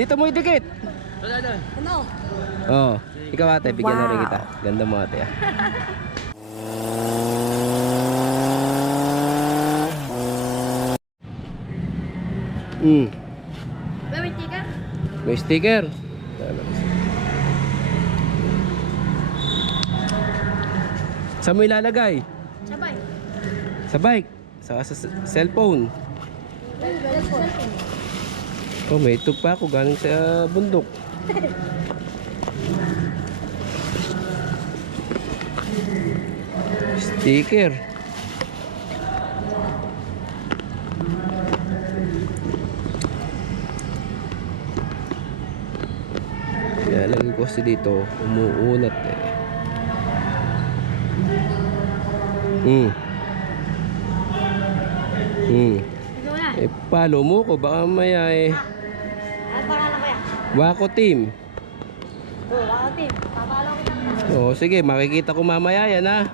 Dito mo idikit. Ano? Oo. Ikaw ate, bigyan na rin kita. Ganda mo ate ah. Hmm. May ticker? May sticker. Saan mo ilalagay? Sabay. Sa bike? Saka sa s- cellphone? Oh, may itog pa ako galing sa bundok. Sticker. Kaya lagi ko kasi dito umuunat eh. Hmm. Hmm. Eh, follow mo ko. Baka maya eh. Wako team. Oo, ako team. Papalaw kita. O, sige. Makikita ko mamaya yan ha.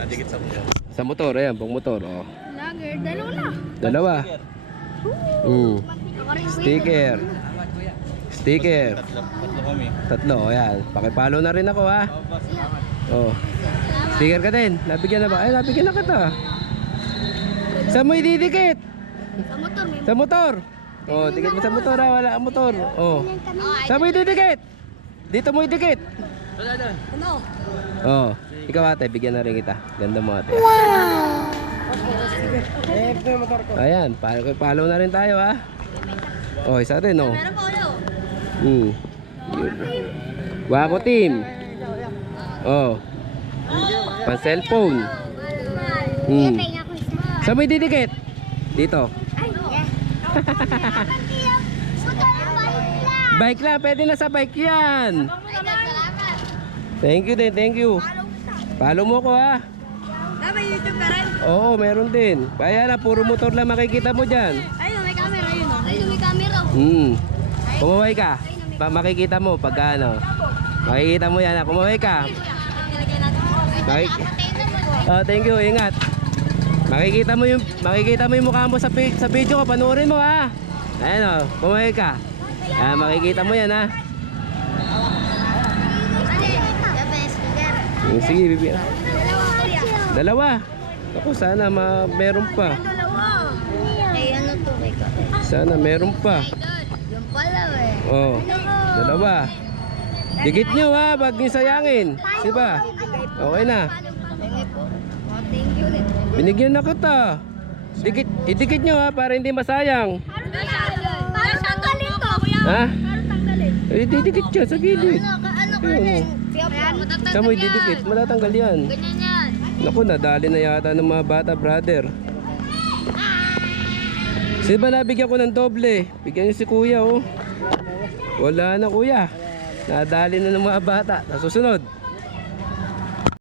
Nadikit sa mga. Sa motor. Ayan, pang motor. O. Lager, dalawa na. Dalawa. Rin Sticker. Sticker. Tatlo, tatlo kami. Tatlo. O, yan. Pakipalo na rin ako ha. O. Sticker ka din. Nabigyan na ba? Ay, nabigyan na kita. Saan mo ididikit? Sa motor, Sa motor. O, dikit mo sa motor ha. Wala ang motor. O. Saan mo ididikit? Dito mo idikit. Ano? Oo. Ikaw ate, bigyan na rin kita. Ganda mo ate. Eh, ito yung motor ko. Ayan, follow, follow na rin tayo ha. Oh, isa rin oh. Meron pa ulo. Hmm. Wako team. Oh. Pan cellphone. Hmm. Saan mo ididikit? Dito. Bike lang, pwede na sa bike yan. Thank you din, thank you. Follow mo ko ha. Ah, may YouTube ka rin? Oo, meron din. Kaya na, puro motor lang makikita mo dyan. Ayun, may camera yun. oh. Ayun, may camera. Hmm. Kumaway ka. Pa makikita mo pagka ano. Makikita mo yan. Kumaway ka. Makik oh, thank you. Ingat. Makikita mo yung makikita mo yung mukha mo sa sa video ko. Panoorin mo ha. Ayan oh, kumaway ka. Ah, makikita mo yan ha. Hmm, Sige, bibigyan. Dalawa. Ako sana ma meron pa. Eh, Sana meron pa. Yung pala eh. Oh. Dalawa. Dikit nyo ha, wag nyo sayangin. Diba? Okay na. Thank. Oh, you rin. Binigyan na kita. Dikit, idikit nyo ha, para hindi masayang. Paano tanggalin to? Ha? Paano tanggalin? Eh, didikit yan sa gilid. Ano ka? Ano ka rin? oh. Ayan, matatanggal Saan mo ididikit? Matatanggal yan. Ganyan yan. Naku, nadali na yata ng mga bata, brother. Sino ba nabigyan ko ng doble? Bigyan niyo si kuya, oh. Wala na, kuya. Nadali na ng mga bata. Sa susunod.